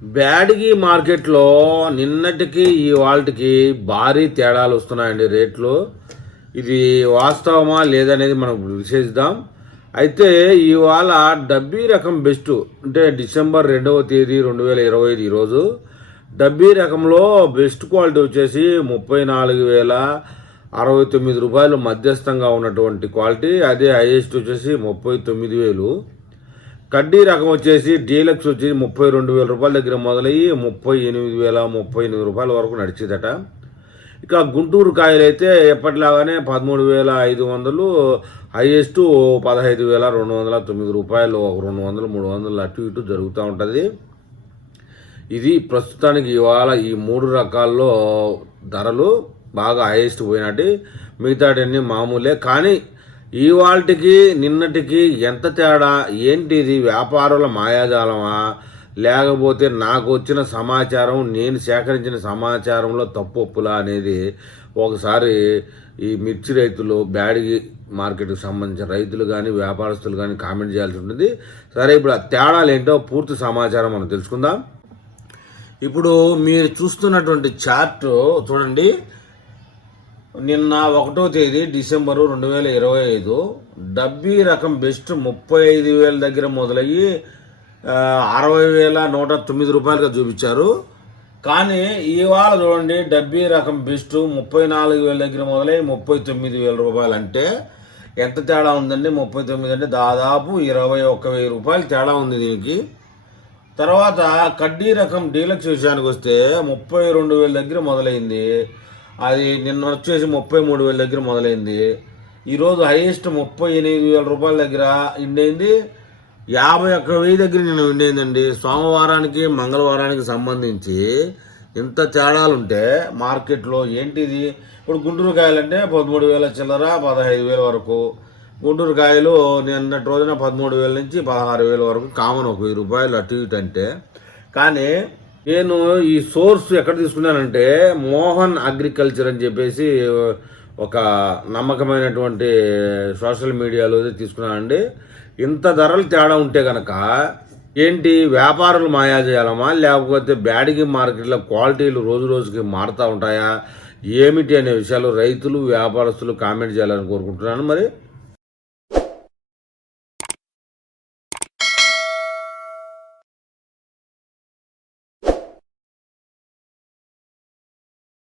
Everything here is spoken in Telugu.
బ్యాడ్గి మార్కెట్లో నిన్నటికి ఈ వాళ్ళకి భారీ తేడాలు వస్తున్నాయండి రేట్లు. ఇది వాస్తవమా లేదనేది మనం విశేషిద్దాం అయితే ఇవాళ డబ్బీ రకం బెస్ట్ అంటే డిసెంబర్ రెండవ తేదీ రెండు వేల ఇరవై ఐదు ఈరోజు డబ్బీ రకంలో బెస్ట్ క్వాలిటీ వచ్చేసి ముప్పై నాలుగు వేల అరవై తొమ్మిది రూపాయలు మధ్యస్థంగా ఉన్నటువంటి క్వాలిటీ అదే హైయెస్ట్ వచ్చేసి ముప్పై తొమ్మిది వేలు. కడ్డీ రకం వచ్చేసి డీలక్స్ వచ్చి ముప్పై రెండు వేల రూపాయల దగ్గర మొదలయ్యి ముప్పై ఎనిమిది వేల ముప్పై ఎనిమిది రూపాయల వరకు నడిచేదట. ఇక గుంటూరు కాయలు అయితే ఎప్పటిలాగానే పదమూడు వేల ఐదు వందలు హైయెస్ట్ పదహైదు వేల రెండు వందల తొమ్మిది రూపాయలు ఒక రెండు వందలు మూడు వందలు అటు ఇటు జరుగుతూ ఉంటుంది. ఇది ప్రస్తుతానికి ఇవాళ ఈ మూడు రకాల్లో ధరలు బాగా హైయెస్ట్ పోయినట్టు. మిగతాటన్నీ మామూలే. కానీ ఇవాళకి నిన్నటికి ఎంత తేడా? ఏంటి ఇది వ్యాపారుల మాయాజాలమా? లేకపోతే నాకు వచ్చిన సమాచారం నేను సేకరించిన సమాచారంలో తప్పు ఒప్పులా అనేది ఒకసారి ఈ మిర్చి రైతులు బ్యాడిగి మార్కెట్కి సంబంధించిన రైతులు కానీ వ్యాపారస్తులు కానీ కామెంట్ చేయాల్సి ఉంటుంది. సరే ఇప్పుడు ఆ తేడాలు ఏంటో పూర్తి సమాచారం మనం తెలుసుకుందాం. ఇప్పుడు మీరు చూస్తున్నటువంటి చార్ట్ చూడండి. నిన్న ఒకటో తేదీ డిసెంబరు రెండు వేల ఇరవై ఐదు. డబ్బీ రకం బెస్ట్ ముప్పై ఐదు వేల దగ్గర మొదలయ్యి అరవై వేల నూట తొమ్మిది రూపాయలుగా చూపించారు. కానీ ఇవాళ చూడండి డబ్బీ రకం బెస్ట్ ముప్పై నాలుగు వేల దగ్గర మొదలయ్యి ముప్పై తొమ్మిది వేల రూపాయలు అంటే ఎంత తేడా ఉందండి? ముప్పై తొమ్మిది అంటే దాదాపు ఇరవై ఒక్క వెయ్యి రూపాయలు తేడా ఉంది దీనికి. తర్వాత కడ్డీ రకం డీలక్స్ విషయానికి వస్తే ముప్పై రెండు వేల దగ్గర మొదలైంది. అది నిన్న వచ్చేసి ముప్పై మూడు వేల దగ్గర మొదలైంది. ఈరోజు హైయెస్ట్ ముప్పై ఎనిమిది వేల రూపాయల దగ్గర ఇండైంది యాభై ఒక్క వెయ్యి దగ్గర నిన్న విండైందండి సోమవారానికి మంగళవారానికి సంబంధించి ఇంత తేడాలు ఉంటే మార్కెట్లో ఏంటిది? ఇప్పుడు గుంటూరు కాయలంటే పదమూడు వేల చిల్లర పదహైదు వేల వరకు. గుంటూరు కాయలు నిన్నటి రోజున పదమూడు వేల నుంచి పదహారు వేల వరకు కామన్ ఒక వెయ్యి రూపాయలు అటు ఇటు అంటే. కానీ నేను ఈ సోర్స్ ఎక్కడ తీసుకున్నానంటే మోహన్ అగ్రికల్చర్ అని చెప్పేసి ఒక నమ్మకమైనటువంటి సోషల్ మీడియాలో తీసుకున్నానండి. ఇంత ధరలు తేడా ఉంటే కనుక ఏంటి వ్యాపారులు మాయా చేయాలమా? లేకపోతే బ్యాడిగి మార్కెట్లో క్వాలిటీలు రోజు రోజుకి మారుతూ ఉంటాయా? ఏమిటి అనే విషయాలు రైతులు వ్యాపారస్తులు కామెంట్ చేయాలని కోరుకుంటున్నాను. మరి